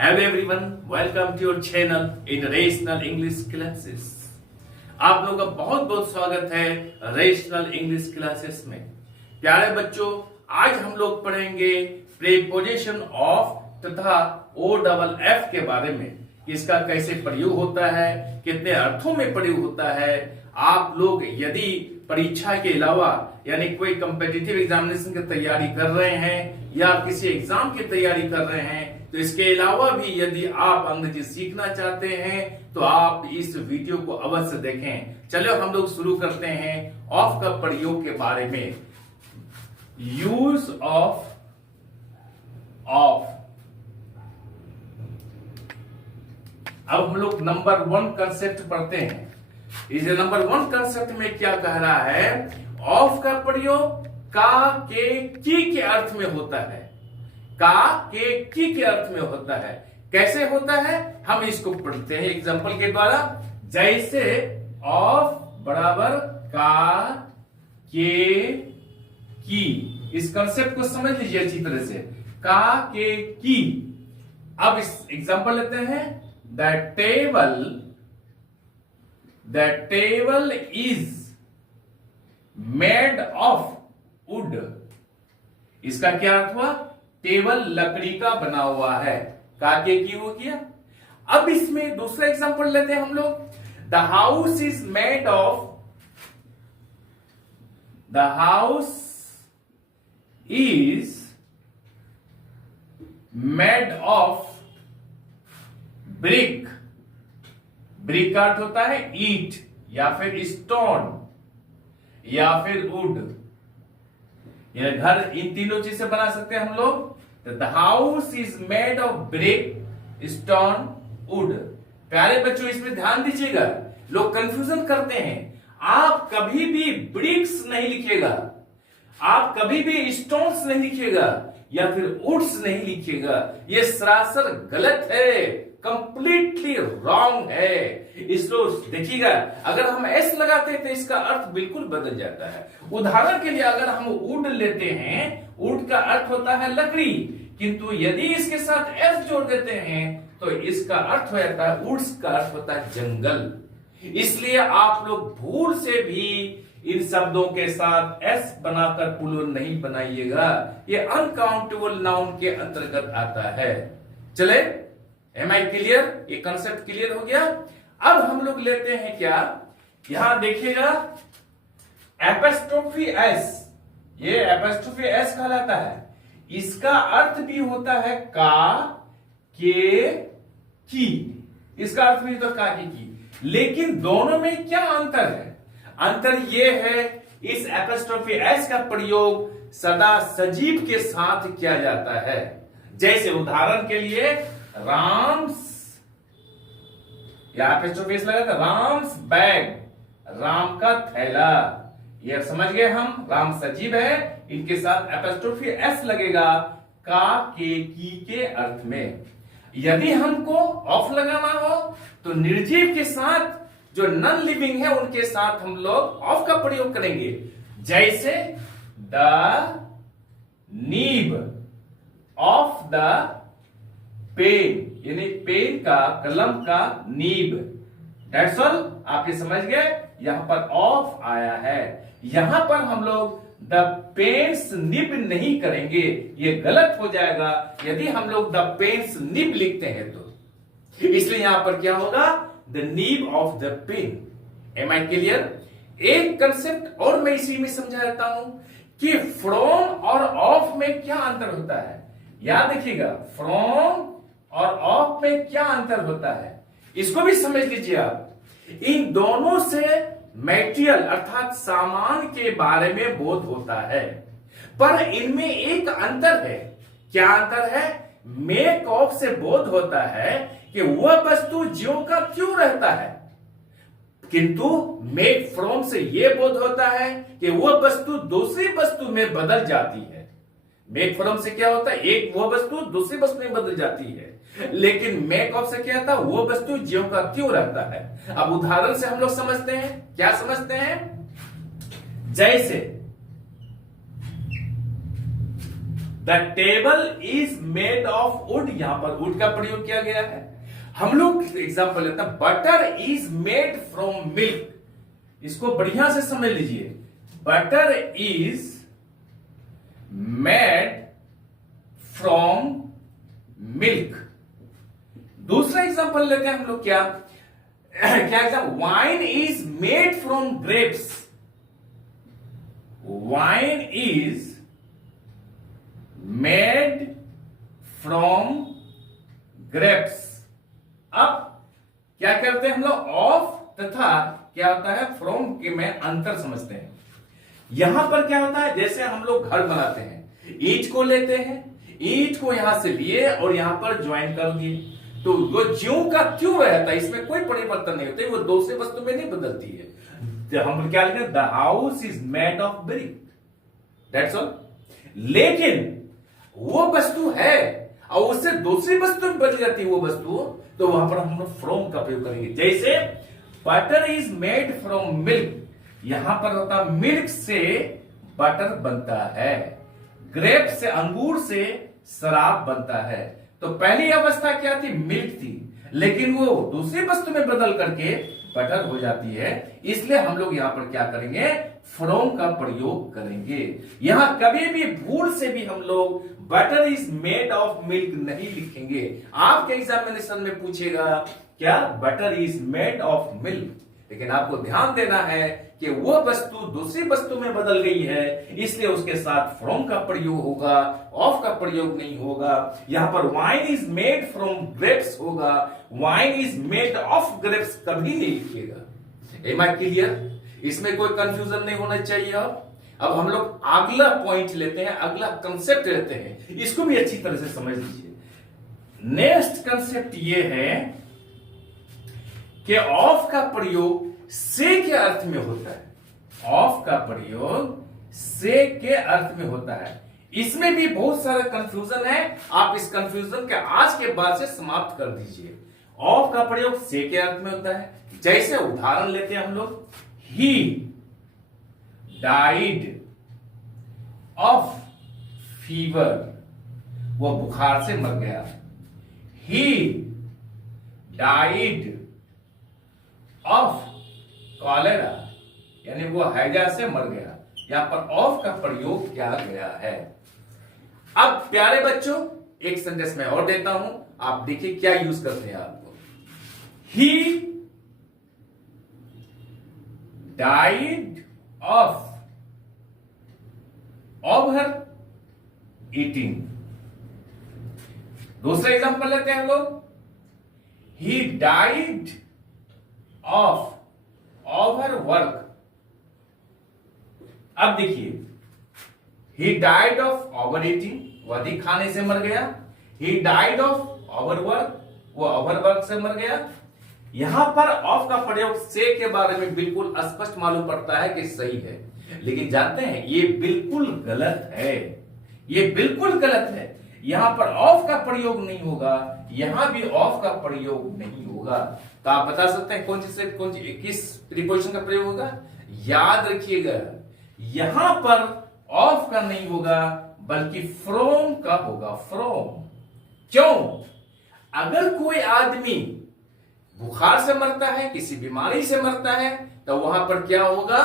Hello everyone, welcome to your channel International English Classes। आप लोगों का बहुत बहुत स्वागत है रेशनल इंग्लिश क्लासेस में। प्यारे बच्चों, आज हम लोग पढ़ेंगे प्रीपोजिशन ऑफ तथा ओ डबल एफ के बारे में, इसका कैसे प्रयोग होता है, कितने अर्थों में प्रयोग होता है। आप लोग यदि परीक्षा के अलावा यानी कोई कॉम्पिटिटिव एग्जामिनेशन की तैयारी कर रहे हैं या किसी एग्जाम की तैयारी कर रहे हैं, तो इसके अलावा भी यदि आप अंग्रेजी सीखना चाहते हैं तो आप इस वीडियो को अवश्य देखें। चलो हम लोग शुरू करते हैं ऑफ का प्रयोग के बारे में। Use of of. अब हम लोग नंबर 1 कंसेप्ट पढ़ते हैं। इस नंबर 1 कंसेप्ट में क्या कह रहा है? ऑफ का प्रयोग का के अर्थ में होता है। का के अर्थ में होता है। कैसे होता है हम इसको पढ़ते हैं एग्जांपल के द्वारा। जैसे ऑफ बराबर का के की, इस कंसेप्ट को समझ लीजिए अच्छी तरह से। का के की। अब इस एग्जांपल लेते हैं। The table is made of wood। इसका क्या अर्थ हुआ? टेबल लकड़ी का बना हुआ है। काके की हो गया। अब इसमें दूसरा एग्जांपल लेते हैं हम लोग। The house is made of brick. Brick का अर्थ होता है ईट या फिर स्टोन या फिर वुड। यह घर इन तीनों चीज से बना सकते हैं हम लोग। The house is made of brick, stone, would. प्यारे बच्चों, इसमें ध्यान दीजिएगा, लोग कंफ्यूजन करते हैं। आप कभी भी ब्रिक्स नहीं लिखिएगा, आप कभी भी स्टोन्स नहीं लिखिएगा या फिर वुड्स नहीं लिखिएगा। यह सरासर गलत है, कंप्लीटली रॉन्ग है। इसको देखिएगा, अगर हम एस लगाते हैं तो इसका अर्थ बिल्कुल बदल जाता है। उदाहरण के लिए अगर हम वुड लेते हैं, वुड का अर्थ होता है लकड़ी, किंतु यदि इसके साथ एस जोड़ देते हैं तो इसका अर्थ हो जाता है, वुड्स का अर्थ होता है जंगल। इसलिए आप लोग भूल से भी इन शब्दों के साथ एस बनाकर प्लूरल नहीं बनाइएगा। ये अनकाउंटेबल नाउन के अंतर्गत आता है। चले, एम आई क्लियर? ये कंसेप्ट क्लियर हो गया। अब हम लोग लेते हैं क्या, यहां देखिएगा एपोस्ट्रोफी एस। ये एपोस्ट्रोफी एस कहलाता है। इसका अर्थ भी होता है का के की। इसका अर्थ भी होता है का के की। लेकिन दोनों में क्या अंतर है? अंतर यह है, इस एपोस्ट्रोफी एस का प्रयोग सदा सजीव के साथ किया जाता है। जैसे उदाहरण के लिए राम्स, या एपोस्ट्रोफी एस लगा था, राम्स बैग, राम का थैला। ये समझ गए हम, राम सजीव है, इनके साथ एपोस्ट्रोफी एस लगेगा का के की के अर्थ में। यदि हमको ऑफ लगाना हो तो निर्जीव के साथ, जो नॉन लिविंग है, उनके साथ हम लोग ऑफ का प्रयोग करेंगे। जैसे the nib of the pen, यानी पेन का, कलम का नीब। That's all. आप ये समझ गए, यहां पर ऑफ आया है। यहां पर हम लोग द पेन्स निब नहीं करेंगे, ये गलत हो जाएगा यदि हम लोग द पेन्स निब लिखते हैं तो। इसलिए यहां पर क्या होगा? The nib of the pen. Am I clear? एक कंसेप्ट और मैं इसी में समझा देता हूं कि फ्रॉम और ऑफ में क्या अंतर होता है। याद रखिएगा, फ्रॉम और ऑफ में क्या अंतर होता है, इसको भी समझ लीजिए आप। इन दोनों से मैटेरियल अर्थात सामान के बारे में बोध होता है, पर इनमें एक अंतर है। क्या अंतर है? मेक ऑफ से बोध होता है कि वह वस्तु ज्यों का त्यों रहता है, किंतु मेक फ्रॉम से यह बोध होता है कि वह वस्तु दूसरी वस्तु में बदल जाती है। मेक फ्रॉम से क्या होता है? एक वह वस्तु दूसरी वस्तु में बदल जाती है। लेकिन मेक ऑफ से क्या होता है? वह वस्तु ज्यों का त्यों रहता है। अब उदाहरण से हम लोग समझते हैं। क्या समझते हैं? जैसे the table is made of would, यहां पर वुड का प्रयोग किया गया है। हम लोग एग्जांपल लेते हैं, butter is made from milk, इसको बढ़िया से समझ लीजिए, butter is made from milk. दूसरा एग्जांपल लेते हैं हम लोग, क्या example, wine is made from grapes, wine is made from grapes. अब क्या करते हैं हम लोग, ऑफ तथा क्या होता है फ्रॉम के में अंतर समझते हैं। यहां पर क्या होता है, जैसे हम लोग घर बनाते हैं, ईंट को लेते हैं, ईंट को यहां से लिए और यहां पर ज्वाइन कर दिए, तो वो ज्यों का त्यों रहता है, इसमें कोई परिवर्तन नहीं होता, वो दूसरे वस्तु में नहीं बदलती है। तो हम क्या लिखते हैं, the house is made of brick, that's all. लेकिन वो वस्तु है और उससे दूसरी वस्तु में बदल जाती है वो वस्तु, तो वहां पर हम लोग फ्रॉम का प्रयोग करेंगे। जैसे butter is made from milk, यहां पर होता मिल्क से बटर बनता है, ग्रेप से अंगूर से शराब बनता है। तो पहली अवस्था क्या थी, मिल्क थी, लेकिन वो दूसरी वस्तु में बदल करके बटर हो जाती है, इसलिए हम लोग यहां पर क्या करेंगे, फ्रॉम का प्रयोग करेंगे। यहां कभी भी भूल से भी हम लोग butter is made of milk नहीं लिखेंगे। आपके एग्जामिनेशन में पूछेगा क्या, butter is made of milk, लेकिन आपको ध्यान देना है कि वो वस्तु दूसरी वस्तु में बदल गई है, इसलिए उसके साथ फ्रॉम का प्रयोग होगा, ऑफ का प्रयोग नहीं होगा। यहां पर wine is made from grapes होगा, wine is made of grapes कभी नहीं लिखिएगा। Am I clear? इसमें कोई कंफ्यूजन नहीं होना चाहिए। अब हम लोग अगला पॉइंट लेते हैं, अगला कंसेप्ट लेते हैं, इसको भी अच्छी तरह से समझ लीजिए। नेक्स्ट कंसेप्ट ये है कि ऑफ का प्रयोग से के अर्थ में होता है, ऑफ का प्रयोग से के अर्थ में होता है। इसमें भी बहुत सारा कंफ्यूजन है, आप इस कंफ्यूजन के आज के बाद से समाप्त कर दीजिए। ऑफ का प्रयोग से के अर्थ में होता है। जैसे उदाहरण लेते हैं हम लोग, ही डाइड ऑफ फीवर, वो बुखार से मर गया। ही डाइड ऑफ कॉलेरा, यानी वो हैजा से मर गया। यहां पर ऑफ का प्रयोग किया गया है। अब प्यारे बच्चों, एक सेंटेंस में और देता हूं, आप देखिए क्या यूज करते हैं आपको। He died of over eating. दूसरा एग्जांपल लेते हैं हम लोग, he died of over work. अब देखिए, he died of over eating, वो अधिक खाने से मर गया। He died of over work, वो ओवर वर्क से मर गया। यहां पर ऑफ का प्रयोग से के बारे में बिल्कुल स्पष्ट मालूम पड़ता है कि सही है, लेकिन जानते हैं ये बिल्कुल गलत है, ये बिल्कुल गलत है। यहां पर ऑफ का प्रयोग नहीं होगा, यहां भी ऑफ का प्रयोग नहीं होगा। तो आप बता सकते हैं कौन से कौन सी किस प्रीपोजिशन का प्रयोग होगा? याद रखिएगा, यहां पर ऑफ का नहीं होगा बल्कि फ्रॉम का होगा, फ्रॉम। क्यों? अगर कोई आदमी बुखार से मरता है, किसी बीमारी से मरता है, तो वहां पर क्या होगा?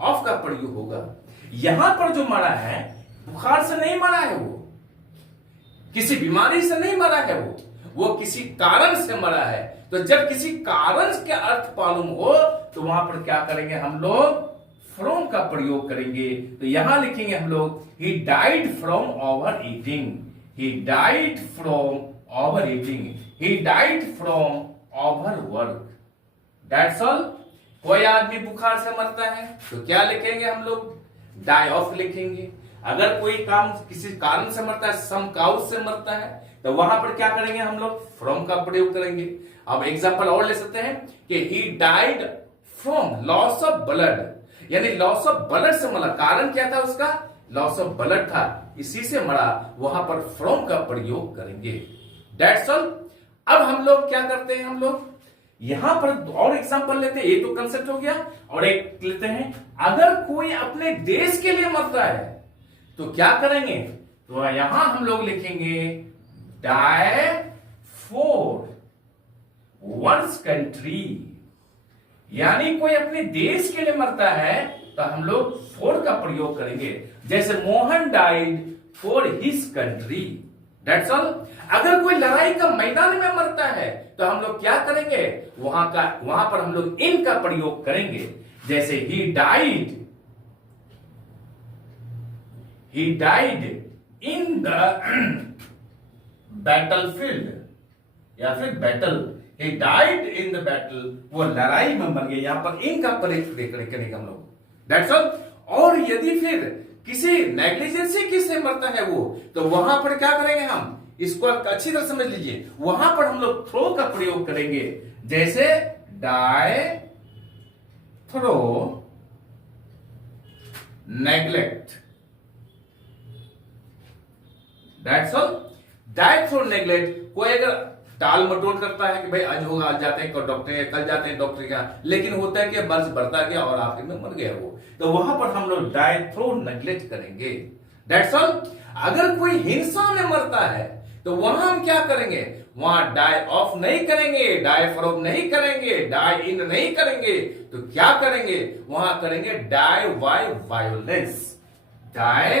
ऑफ का प्रयोग होगा। यहां पर जो मरा है बुखार से नहीं मरा है, वो किसी बीमारी से नहीं मरा है, वो किसी कारण से मरा है। तो जब किसी कारण के अर्थ मालूम हो तो वहां पर क्या करेंगे हम लोग? फ्रॉम का प्रयोग करेंगे। तो यहां लिखेंगे हम लोग, he died from over eating, he died from over eating, he died from over work, that's all. कोई आदमी बुखार से मरता है तो क्या लिखेंगे हम लोग? डाई ऑफ लिखेंगे। अगर कोई काम किसी कारण से मरता है, सम काउज से मरता है, तो वहां पर क्या करेंगे हम लोग? फ्रॉम का प्रयोग करेंगे। अब एग्जांपल और ले सकते हैं कि he died from loss of blood, यानी लॉस ऑफ ब्लड से मरा। कारण क्या था उसका? लॉस ऑफ ब्लड था, इसी से मरा। वहां पर फ्रॉम का प्रयोग करेंगे, दैट्स ऑल। अब हम लोग क्या करते हैं, हम लोग यहां पर और एग्जांपल लेते हैं। ये तो कंसेप्ट हो गया, और एक लेते हैं, अगर कोई अपने देश के लिए मरता है तो क्या करेंगे? तो यहां हम लोग लिखेंगे डाई फॉर वंस कंट्री, यानी कोई अपने देश के लिए मरता है तो हम लोग फॉर का प्रयोग करेंगे। जैसे Mohan died for his country, that's all. अगर कोई लड़ाई का मैदान में मरता है तो हम लोग क्या करेंगे, वहां पर हम लोग इन का प्रयोग करेंगे। जैसे he died in the battlefield या फिर battle, he died in the battle, वो लड़ाई में मर गए। यहां पर इन का प्रयोग करेंगे हम लोग, दैट्स ऑल। और यदि फिर किसी नेग्लिजेंसी किससे मरता है वो, तो वहां पर क्या करेंगे हम, इसको अच्छी तरह समझ लीजिए, वहां पर हम लोग थ्रो का प्रयोग करेंगे। जैसे die through neglect, that's all. Die through neglect, कोई अगर टाल मटोल करता है कि भाई आज होगा, आज जाते हैं डॉक्टर या कल जाते हैं डॉक्टर के यहाँ, लेकिन होता है कि बर्स बढ़ता गया और आखिर में मर गया वो, तो वहां पर हम लोग डाई थ्रो नेग्लेक्ट करेंगे, दैट्स ऑल। अगर कोई हिंसा में मरता है तो वहां हम क्या करेंगे, वहां डाई ऑफ नहीं करेंगे, डाई फ्रॉम नहीं करेंगे, डाई इन नहीं करेंगे, तो क्या करेंगे, वहां करेंगे die by violence. Die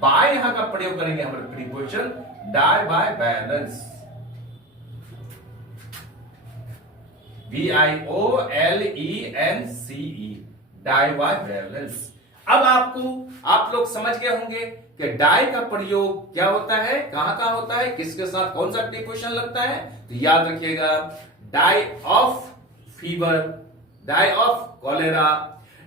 by यहां का प्रयोग करेंगे हमारे preposition die by violence, VIOLENCE, die by violence. अब आप लोग समझ गए होंगे कि डाई का प्रयोग क्या होता है, कहां होता है, किसके साथ कौन सा प्रीपोजिशन लगता है। तो याद रखिएगा, die of fever, die of cholera,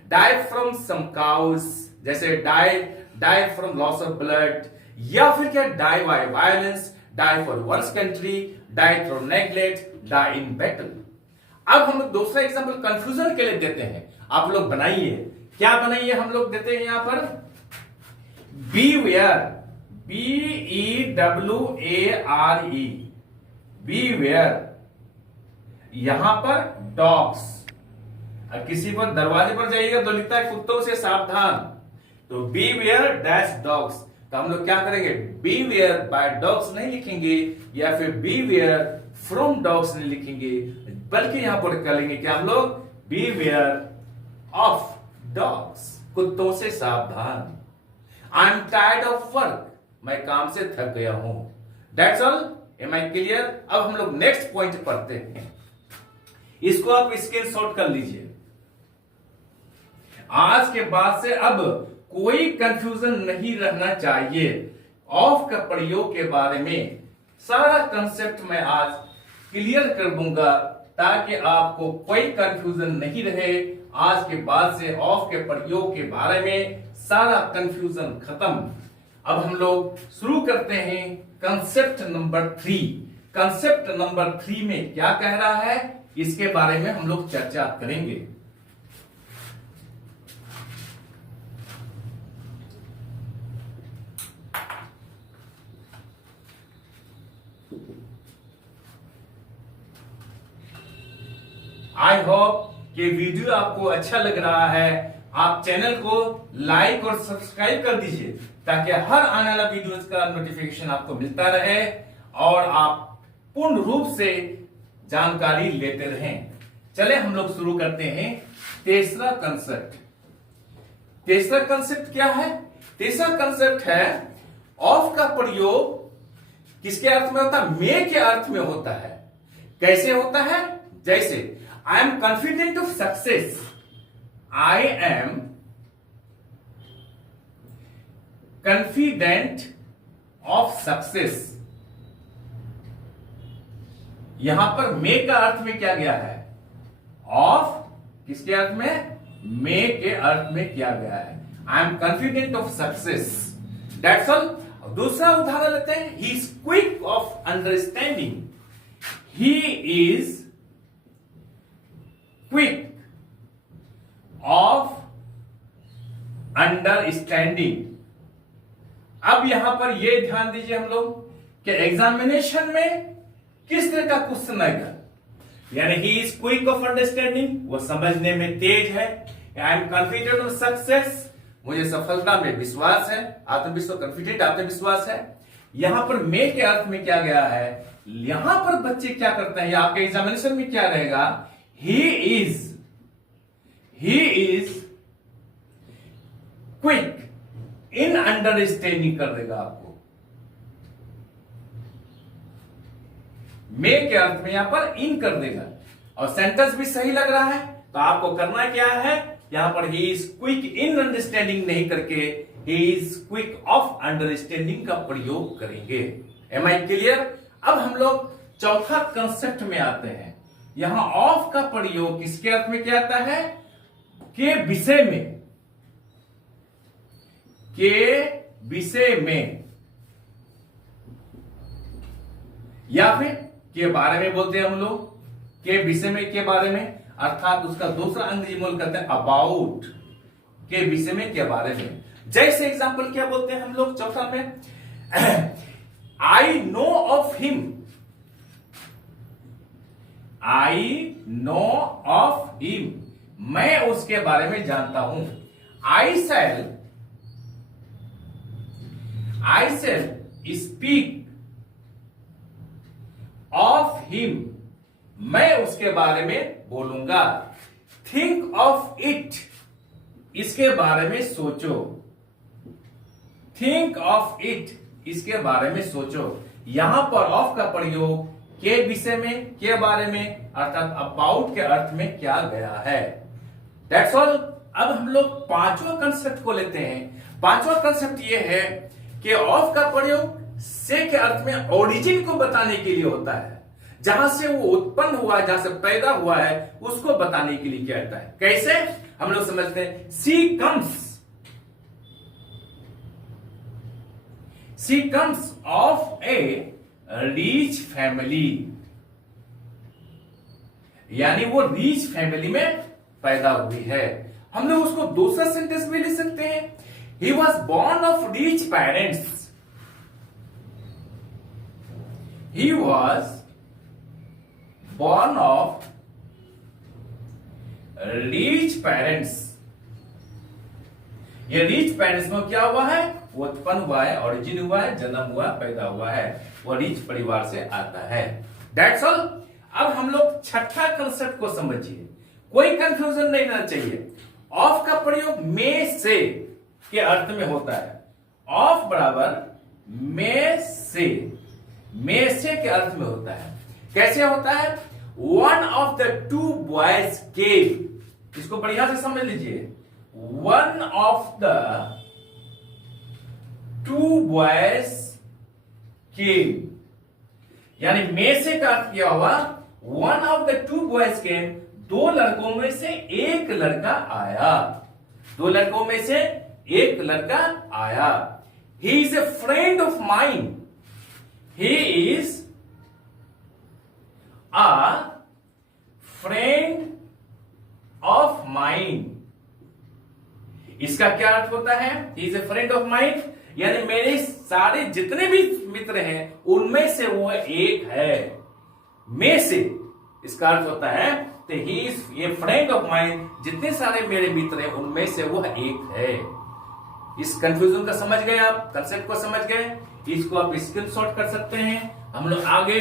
die from some cause, जैसे die from loss of blood, या फिर क्या die by violence, die for one's country, die through neglect, die in battle. अब हम दूसरा एग्जांपल कंफ्यूजन के लिए देते हैं, आप लोग बनाइए। क्या बनाइए, हम लोग देते हैं यहां पर बीवेयर, BEWARE, बीवेयर। यहां पर डॉग्स, किसी पर दरवाजे पर जाइएगा तो लिखता है कुत्तों से सावधान, तो बीवेयर डैश डॉग्स, तो हम लोग क्या करेंगे, बीवेयर बाय डॉग्स नहीं लिखेंगे या फिर बीवेयर फ्रॉम डॉग्स नहीं लिखेंगे, बल्कि यहां पर करेंगे क्या हम लोग, बीवेयर ऑफ डॉग्स, कुत्तों से सावधान। I am tired of work, मैं काम से थक गया हूं, that's all. Am I clear. अब हम लोग नेक्स्ट पॉइंट पढ़ते हैं, इसको आप स्क्रीनशॉट कर लीजिए। आज के बाद से अब कोई कंफ्यूजन नहीं रहना चाहिए। ऑफ का प्रयोग के बारे में सारा कंसेप्ट मैं आज क्लियर कर दूंगा ताकि आपको कोई कंफ्यूजन नहीं रहे। आज के बाद से ऑफ के प्रयोग के बारे में सारा कंफ्यूजन खत्म। अब हम लोग शुरू करते हैं कंसेप्ट नंबर 3। कंसेप्ट नंबर 3 में क्या कह रहा है, इसके बारे में हम लोग चर्चा करेंगे। आई होप कि वीडियो आपको अच्छा लग रहा है। आप चैनल को लाइक और सब्सक्राइब कर दीजिए ताकि हर आने वाला वीडियोस का नोटिफिकेशन आपको मिलता रहे और आप पूर्ण रूप से जानकारी लेते रहें। चले हम लोग शुरू करते हैं तीसरा कंसेप्ट। तीसरा कंसेप्ट क्या है, तीसरा कंसेप्ट है ऑफ का प्रयोग किसके अर्थ में होता है, मे के अर्थ में होता है। कैसे होता है, जैसे I am confident of success, I am confident of success. यहां पर मे का अर्थ में क्या गया है, ऑफ किसके अर्थ में, मे के अर्थ में किया गया है। I am confident of success, that's all. दूसरा उदाहरण लेते हैं, ही is quick of understanding, he is quick of understanding. अब यहां पर यह ध्यान दीजिए हम लोग कि एग्जामिनेशन में किस तरह का क्वेश्चन आएगा, यानी ही इज क्विक ऑफ अंडरस्टैंडिंग, वो समझने में तेज है। I am confident of success, मुझे सफलता में विश्वास है, आत्मविश्वास, कॉन्फिडेंट, आत्मविश्वास है। यहां पर मे के अर्थ में क्या गया है, यहां पर बच्चे क्या करते हैं, आपके एग्जामिनेशन में क्या रहेगा, ही इज क्विक इन अंडरस्टैंडिंग कर देगा आपको। मे के अर्थ में यहां पर इन कर देगा और सेंटेंस भी सही लग रहा है। तो आपको करना क्या है, यहां पर he is quick in understanding नहीं करके he is quick of understanding का प्रयोग करेंगे। Am I clear? अब हम लोग चौथा कंसेप्ट में आते हैं। यहां ऑफ का प्रयोग किसके अर्थ में किया जाता है, के विषय में, के विषय में, या फिर के बारे में बोलते हैं हम लोग, के विषय में, के बारे में, अर्थात उसका दूसरा अंग्रेजी मूल कहते हैं अबाउट, के विषय में, के बारे में। जैसे एग्जांपल क्या बोलते हैं हम लोग चौथा में, I know of him, I know of him, मैं उसके बारे में जानता हूं। आई shall स्पीक ऑफ हिम, मैं उसके बारे में बोलूंगा। थिंक ऑफ इट, इसके बारे में सोचो। थिंक ऑफ इट, इसके बारे में सोचो। यहां पर ऑफ का प्रयोग के विषय में, के बारे में, अर्थात अबाउट के अर्थ में किया गया है। That's all. अब हम लोग पांचवा कंसेप्ट को लेते हैं। पांचवा कंसेप्ट ये है कि ऑफ का प्रयोग से के अर्थ में ओरिजिन को बताने के लिए होता है, जहां से वो उत्पन्न हुआ है, जहां से पैदा हुआ है, उसको बताने के लिए किया जाता है। कैसे हम लोग समझते हैं, she comes of A rich family, यानी वो रिच फैमिली में पैदा हुई है। हम लोग उसको दूसरा सेंटेंस में लिख सकते हैं, he was born of rich parents, he was born of rich parents. ये रिच पेरेंट्स में क्या हुआ है, वो उत्पन्न हुआ है, ओरिजिन हुआ है, जन्म हुआ, पैदा हुआ है, वो रिच परिवार से आता है। That's all. अब हम लोग छठा कंसेप्ट को समझिए, कोई कंफ्यूजन नहीं रहना चाहिए। ऑफ का प्रयोग में से के अर्थ में होता है। ऑफ बराबर में से के अर्थ में होता है। कैसे होता है, one of the two boys came, इसको बढ़िया से समझ लीजिए, one of the two boys came, यानी में से का अर्थ क्या हुआ, one of the two boys came, दो लड़कों में से एक लड़का आया, दो लड़कों में से एक लड़का आया। He is a friend of mine, he is a friend of mine. इसका क्या अर्थ होता है, he is a friend of mine, यानी मेरे सारे जितने भी मित्र हैं उनमें से वो एक है। में से इसका अर्थ होता है तो he is a friend of mine, जितने सारे मेरे मित्र हैं उनमें से वह एक है। इस कंफ्यूजन का समझ गए आप, कंसेप्ट को समझ गए, इसको आप स्क्रीनशॉट कर सकते हैं। हम लोग आगे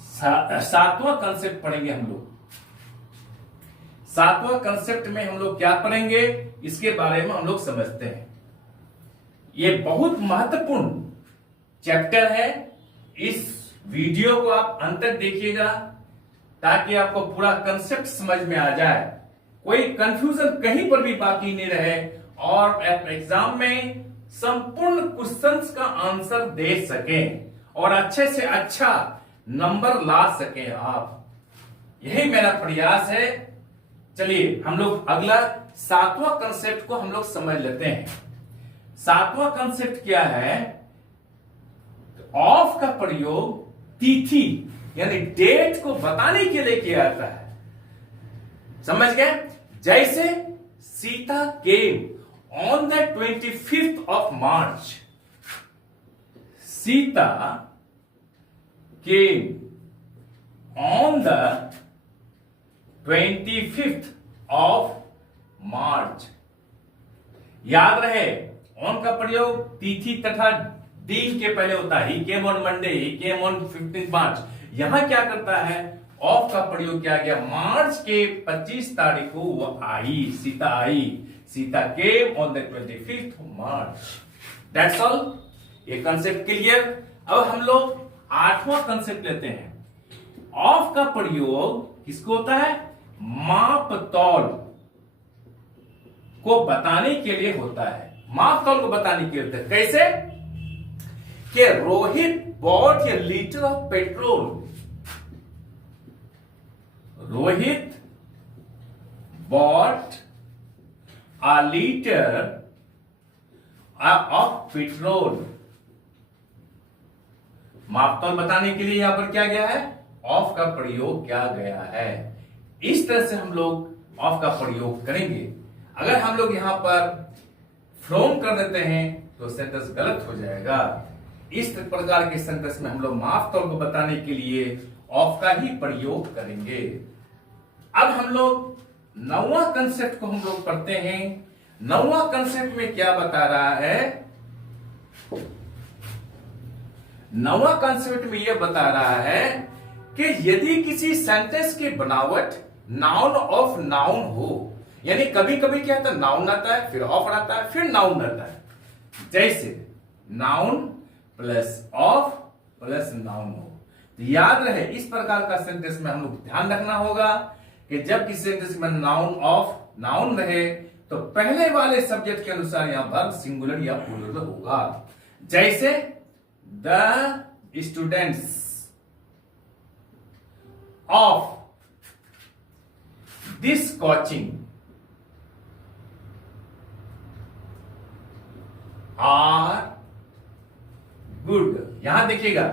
सातवां कंसेप्ट पढ़ेंगे। हम लोग सातवां कंसेप्ट में हम लोग क्या पढ़ेंगे, इसके बारे में हम लोग समझते हैं। ये बहुत महत्वपूर्ण चैप्टर है। इस वीडियो को आप अंत तक देखिएगा ताकि आपको पूरा कंसेप्ट समझ में आ जाए, कोई कंफ्यूजन कहीं पर भी बाकी नहीं रहे और एग्जाम में संपूर्ण क्वेश्चंस का आंसर दे सकें और अच्छे से अच्छा नंबर ला सकें आप। यही मेरा प्रयास है। चलिए हम लोग अगला सातवां कंसेप्ट को हम लोग समझ लेते हैं। सातवां कंसेप्ट क्या है, ऑफ का प्रयोग तिथि यानी डेट को बताने के लिए किया जाता है। समझ गए? जैसे Sita came on the 25th of March, Sita came on the 25th of March, याद रहे ऑन का प्रयोग तिथि तथा दिन के पहले होता है। He came on Monday, he came on 15 March. यहां क्या करता है, ऑफ का प्रयोग किया गया मार्च के 25 तारीख को वो आई, सीता आई। Sita came on the 25th March. That's all. ये कंसेप्ट क्लियर। अब हम लोग 8वां कंसेप्ट लेते हैं। ऑफ का प्रयोग किसको होता है, माप तौल को बताने के लिए होता है। माप तौल को बताने के लिए होता है। कैसे कि Rohit bought a litre of petrol. Rohit bought a litre of petrol. मापतौल बताने के लिए यहां पर क्या गया है, ऑफ का प्रयोग किया गया है। इस तरह से हम लोग ऑफ का प्रयोग करेंगे। अगर हम लोग यहां पर फ्रॉम कर देते हैं तो सेंटेंस गलत हो जाएगा। इस प्रकार के सेंटेंस में हम लोग मापतौल को बताने के लिए ऑफ का ही प्रयोग करेंगे। अब हम लोग 9वां कंसेप्ट को हम लोग पढ़ते हैं। 9वां कंसेप्ट में क्या बता रहा है, 9वां कंसेप्ट में यह बता रहा है कि यदि किसी सेंटेंस की बनावट नाउन ऑफ नाउन हो, यानी कभी कभी क्या आता है, नाउन आता है, फिर ऑफ आता है, फिर नाउन आता है। जैसे noun plus of plus noun हो, तो याद रहे इस प्रकार का सेंटेंस में हम लोग ध्यान रखना होगा कि जब किसी सेंटेंस में नाउन ऑफ नाउन रहे तो पहले वाले सब्जेक्ट के अनुसार यहां वर्ब सिंगुलर या प्लूरल होगा। जैसे the students of this coaching are good. यहां देखिएगा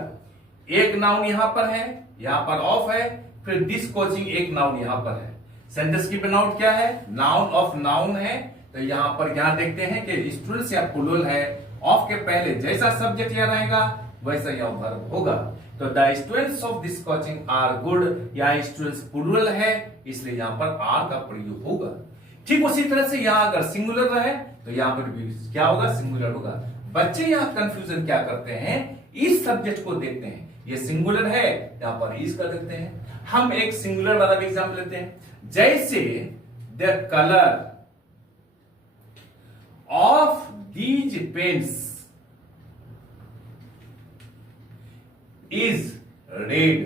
एक नाउन यहां पर है, यहां पर ऑफ है, फिर दिस कोचिंग एक नाउन यहां पर है। सेंटेंस की बनावट क्या है, नाउन ऑफ नाउन है। तो यहां पर यहां देखते हैं कि स्टूडेंट्स या प्लूरल है, ऑफ के पहले जैसा सब्जेक्ट यहां रहेगा वैसा यहां वर्ब होगा। तो the students of this coaching are good, यहां स्टूडेंट्स प्लूरल है इसलिए यहां पर आर का प्रयोग होगा। ठीक उसी तरह से यहां अगर सिंगुलर रहे तो यहां पर भी क्या होगा, सिंगुलर होगा। बच्चे यहां कंफ्यूजन क्या करते हैं, इस सब्जेक्ट को देखते हैं, ये सिंगुलर है, यहां पर इस कर देते हैं। हम एक सिंगुलर वाला भी एग्जाम्पल लेते हैं। जैसे the colour of these pens is red.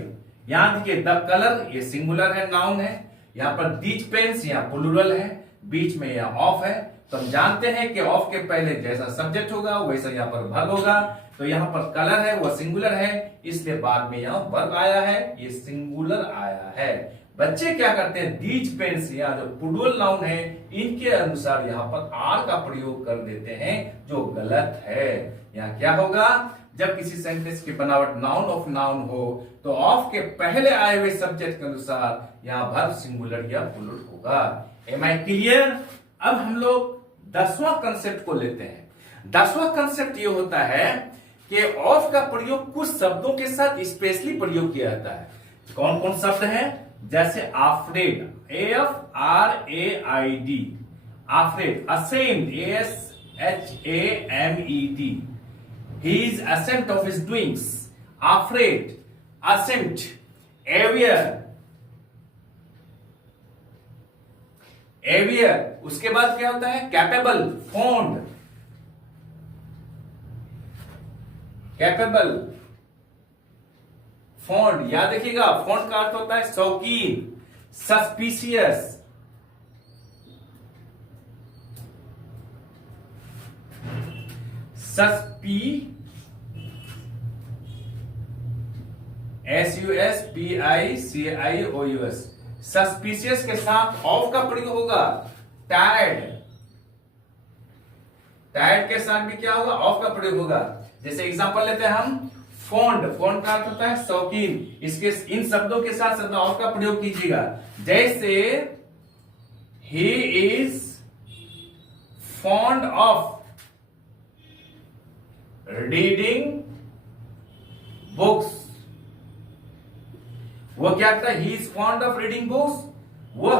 यहां देखिए द कलर ये सिंगुलर है, नाउन है, यहां पर दीज पेन्स यहां प्लूरल है, बीच में यहां ऑफ है। तो हम जानते हैं कि ऑफ के पहले जैसा सब्जेक्ट होगा वैसा यहां पर वर्ब होगा। तो यहां पर कलर है वो सिंगुलर है इसलिए बाद में यहां वर्ब आया है, ये सिंगुलर आया है। बच्चे क्या करते हैं, दीज पेन्स या जो प्लूरल नाउन है इनके अनुसार यहां पर आर का प्रयोग कर देते हैं जो गलत है। यहां क्या होगा, जब किसी सेंटेंस की बनावट नाउन ऑफ नाउन हो तो ऑफ के पहले आए हुए सब्जेक्ट के अनुसार यहां वर्ब सिंगुलर या प्लूरल होगा। Am I clear. अब हम लोग 10वां कंसेप्ट को लेते हैं। 10वां कंसेप्ट ये होता है कि ऑफ का प्रयोग कुछ शब्दों के साथ स्पेशली प्रयोग किया जाता है। कौन कौन शब्द है, जैसे afraid, AFRAID, afraid, ashamed, ASHAMED, he is ashamed of his doings, afraid, ashamed, aware, aware। उसके बाद क्या होता है, कैपेबल, फॉन्ड, कैपेबल, फॉन्ड। याद रखिएगा फॉन्ड का अर्थ होता है शौकीन, सस्पिशियस, SUSPICIOUS, सस्पिशियस के साथ ऑफ का प्रयोग होगा। टायर्ड, टायर्ड के साथ भी क्या होगा, ऑफ का प्रयोग होगा। जैसे एग्जांपल लेते हैं हम, फॉन्ड, फॉन्ड का अर्थ होता है शौकीन, इसके इन शब्दों के साथ शब्द ऑफ का प्रयोग कीजिएगा। जैसे he is fond of reading books, वह क्या था, he is fond of reading books, वह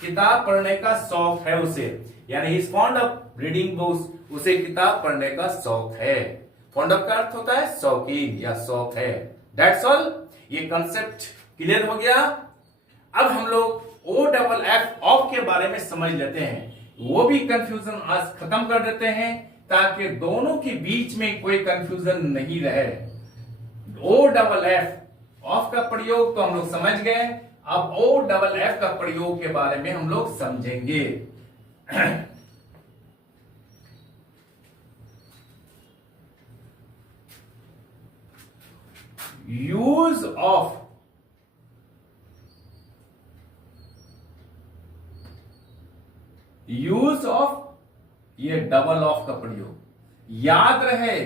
किताब पढ़ने का शौक है उसे, यानी he is fond of reading books, उसे किताब पढ़ने का शौक है। फॉन्ड ऑफ का अर्थ होता है शौकीन या शौक है। That's all. ये कंसेप्ट क्लियर हो गया। अब हम लोग ओ डबल एफ ऑफ के बारे में समझ लेते हैं, वो भी कंफ्यूजन आज खत्म कर देते हैं ताकि दोनों के बीच में कोई कंफ्यूजन नहीं रहे। ओ डबल एफ ऑफ का प्रयोग तो हम लोग समझ गए, अब ओ डबल एफ का प्रयोग के बारे में हम लोग समझेंगे। यूज ऑफ ये डबल ऑफ का प्रयोग, याद रहे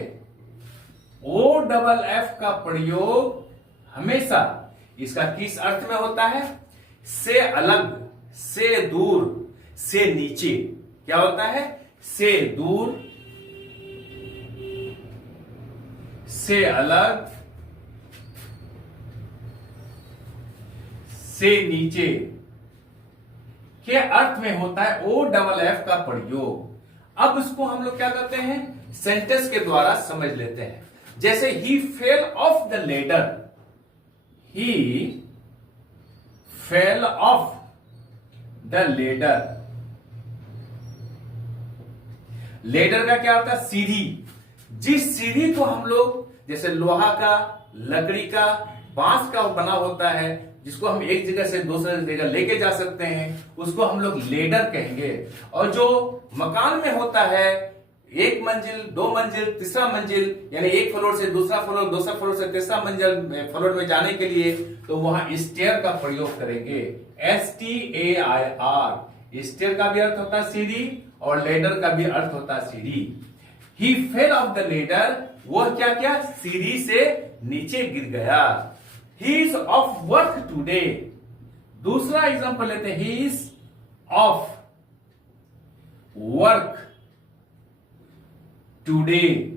ओ डबल एफ का प्रयोग हमेशा इसका किस अर्थ में होता है? से अलग, से दूर, से नीचे। क्या होता है? से दूर, से अलग, से नीचे के अर्थ में होता है ओ डबल एफ का प्रयोग। अब इसको हम लोग क्या करते हैं? सेंटेंस के द्वारा समझ लेते हैं। जैसे he fell off the ladder, he fell off the ladder. Ladder का क्या होता है? सीढ़ी। जिस सीढ़ी को हम लोग जैसे लोहा का, लकड़ी का, बांस का बना होता है, जिसको हम एक जगह से दूसरे जगह लेके जा सकते हैं, उसको हम लोग लेडर कहेंगे। और जो मकान में होता है, एक मंजिल, दो मंजिल, तीसरा मंजिल, यानी एक फ्लोर से दूसरा फ्लोर, दूसरा फ्लोर से तीसरा मंजिल फ्लोर में जाने के लिए तो वहां स्टेयर का प्रयोग करेंगे। STAIR। स्टेयर का भी अर्थ होता है सीढ़ी और लेडर का भी अर्थ होता है सीढ़ी। ही फेल ऑफ द लेडर, वह क्या क्या? सीढ़ी से नीचे गिर गया। He is of work today. दूसरा एग्जांपल लेते हैं, he is of work today,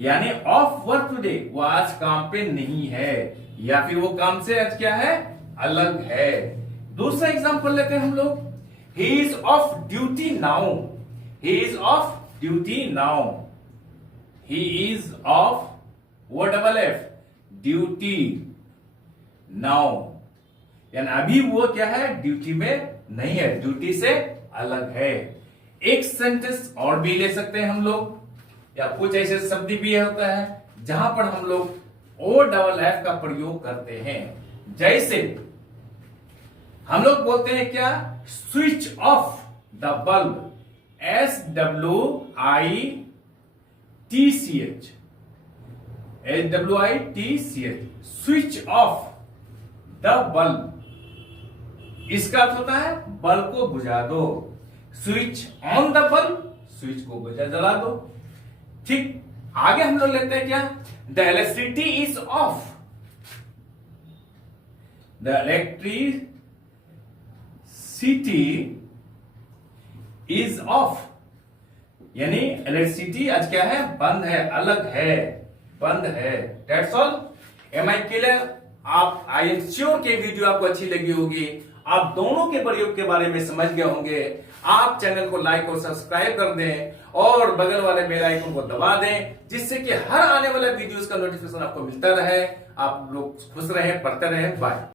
यानी ऑफ वर्क टुडे, वो आज काम पे नहीं है या फिर वो काम से आज क्या है? अलग है। दूसरा एग्जांपल लेते हैं हम लोग, he is of duty now. He is of duty now. He is of वो डबल एफ, ड्यूटी नाउ, यानी अभी वो क्या है? ड्यूटी में नहीं है, ड्यूटी से अलग है। एक सेंटेंस और भी ले सकते हैं हम लोग, या कुछ ऐसे शब्द भी होता है जहां पर हम लोग ओ डबल एफ का प्रयोग करते हैं। जैसे हम लोग बोलते हैं क्या? Switch off the bulb. SWITCH, switch off the bulb. इसका अर्थ होता है बल्ब को बुझा दो। Switch on the bulb, switch को जला दो। ठीक, आगे हम लोग लेते हैं क्या? The electricity is off. The electricity is off, यानी इलेक्ट्रिसिटी आज क्या है? बंद है, अलग है, बंद है। That's all. Am I clear? आप आई एम श्योर के वीडियो आपको अच्छी लगी होगी, आप दोनों के प्रयोग के बारे में समझ गए होंगे। आप चैनल को लाइक और सब्सक्राइब कर दें और बगल वाले बेल आइकन को दबा दें, जिससे कि हर आने वाला वीडियोस का नोटिफिकेशन आपको मिलता रहे। आप लोग खुश रहें, पढ़ते रहें। बाय।